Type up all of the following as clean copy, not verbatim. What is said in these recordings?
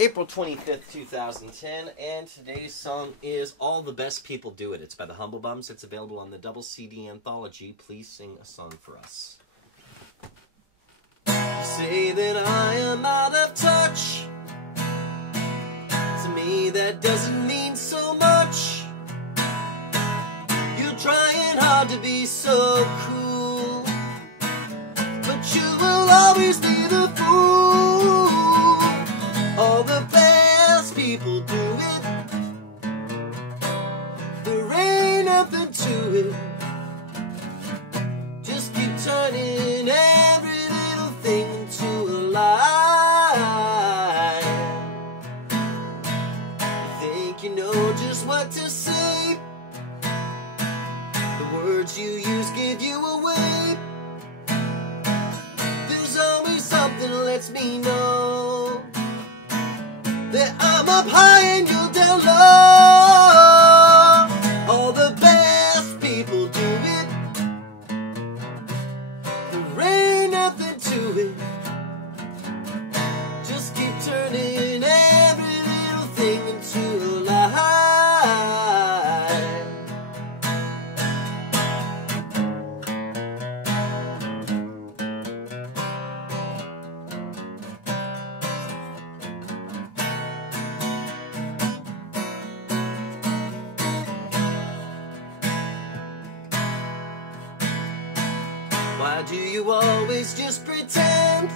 April 25th, 2010, and today's song is All the Best People Do It. It's by the Humblebums. It's available on the double CD anthology. Please sing a song for us. You say that I am out of touch. To me that doesn't mean so much. You're trying hard to be so cool, but you will always be the fool. All the best people do it. There ain't nothing to it. Just keep turning every little thing into a lie. You think you know just what to say. The words you use give you away. There's always something that lets me know that I'm up high and you're down low. All the best people do it. There ain't nothing to it. Just keep turning every little thing into a lie. Why do you always just pretend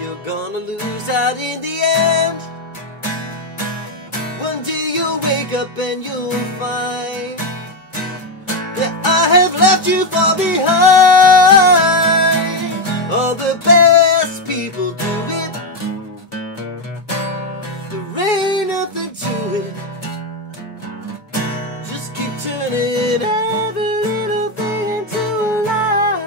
you're gonna lose out in the end? One day you'll wake up and you'll find that I have left you far behind. All the best people do it. There ain't nothing to it. Just keep turning every little thing into a lie.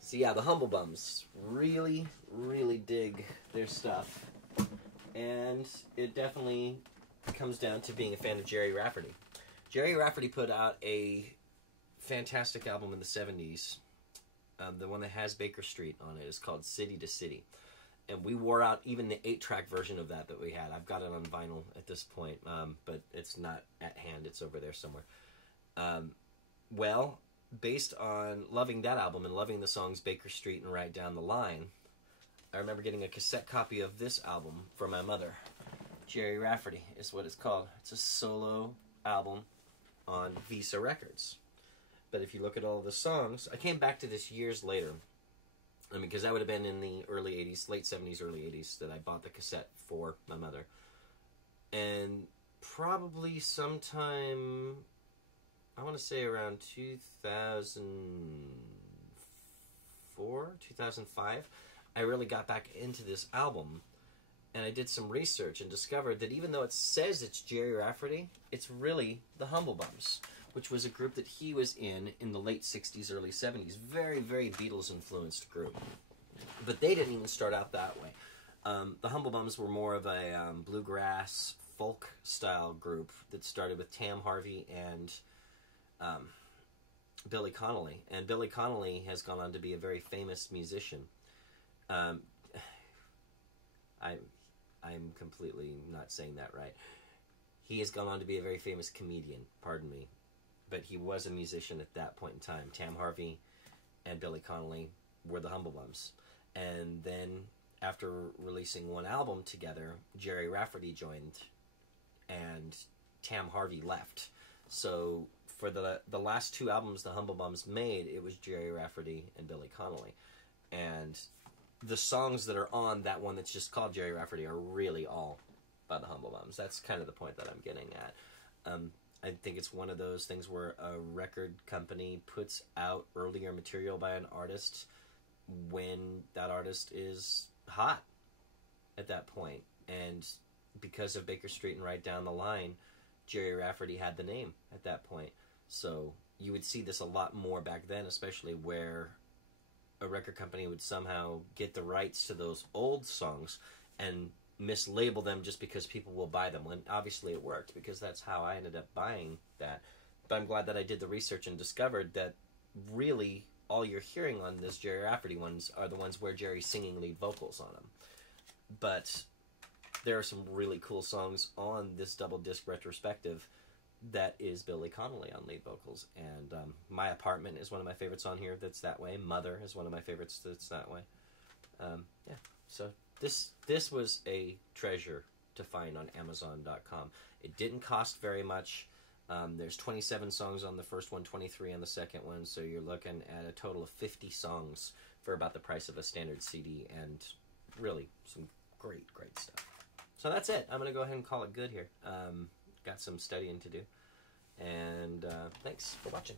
So yeah, the Humblebums really, really dig their stuff. And it definitely comes down to being a fan of Gerry Rafferty. Gerry Rafferty put out a fantastic album in the 70s. The one that has Baker Street on it is called City to City. And we wore out even the 8-track version of that we had. I've got it on vinyl at this point, but it's not at hand. It's over there somewhere. Well, based on loving that album and loving the songs Baker Street and Right Down the Line, I remember getting a cassette copy of this album from my mother. Gerry Rafferty is what it's called. It's a solo album on Visa Records. But if you look at all the songs, I came back to this years later. I mean, because that would have been in the early 80s, late 70s, early 80s, that I bought the cassette for my mother. And probably sometime, I want to say around 2004, 2005, I really got back into this album, and I did some research and discovered that even though it says it's Gerry Rafferty, it's really the Humblebums, which was a group that he was in the late 60s, early 70s. Very, very Beatles-influenced group. But they didn't even start out that way. The Humblebums were more of a bluegrass, folk-style group that started with Tam Harvey and Billy Connolly. And Billy Connolly has gone on to be a very famous musician. I'm completely not saying that right. He has gone on to be a very famous comedian, pardon me. But he was a musician at that point in time. Tam Harvey and Billy Connolly were the Humblebums. And then, after releasing one album together, Gerry Rafferty joined, and Tam Harvey left. So, for the last two albums the Humblebums made, it was Gerry Rafferty and Billy Connolly. And the songs that are on that one that's just called Gerry Rafferty are really all by the Humblebums. That's kind of the point that I'm getting at. I think it's one of those things where a record company puts out earlier material by an artist when that artist is hot at that point. And because of Baker Street and Right Down the Line, Gerry Rafferty had the name at that point. So you would see this a lot more back then, especially where a record company would somehow get the rights to those old songs and mislabel them just because people will buy them. When obviously it worked, because that's how I ended up buying that. But I'm glad that I did the research and discovered that really all you're hearing on this Gerry Rafferty ones are the ones where Gerry's singing lead vocals on them. But there are some really cool songs on this double disc retrospective that is Billy Connolly on lead vocals. And My Apartment is one of my favorites on here that's that way. Mother is one of my favorites that's that way. Yeah, so this was a treasure to find on Amazon.com. It didn't cost very much. There's 27 songs on the first one, 23 on the second one, so you're looking at a total of 50 songs for about the price of a standard CD, and really some great stuff. So that's it. I'm going to go ahead and call it good here. Got some studying to do, and thanks for watching.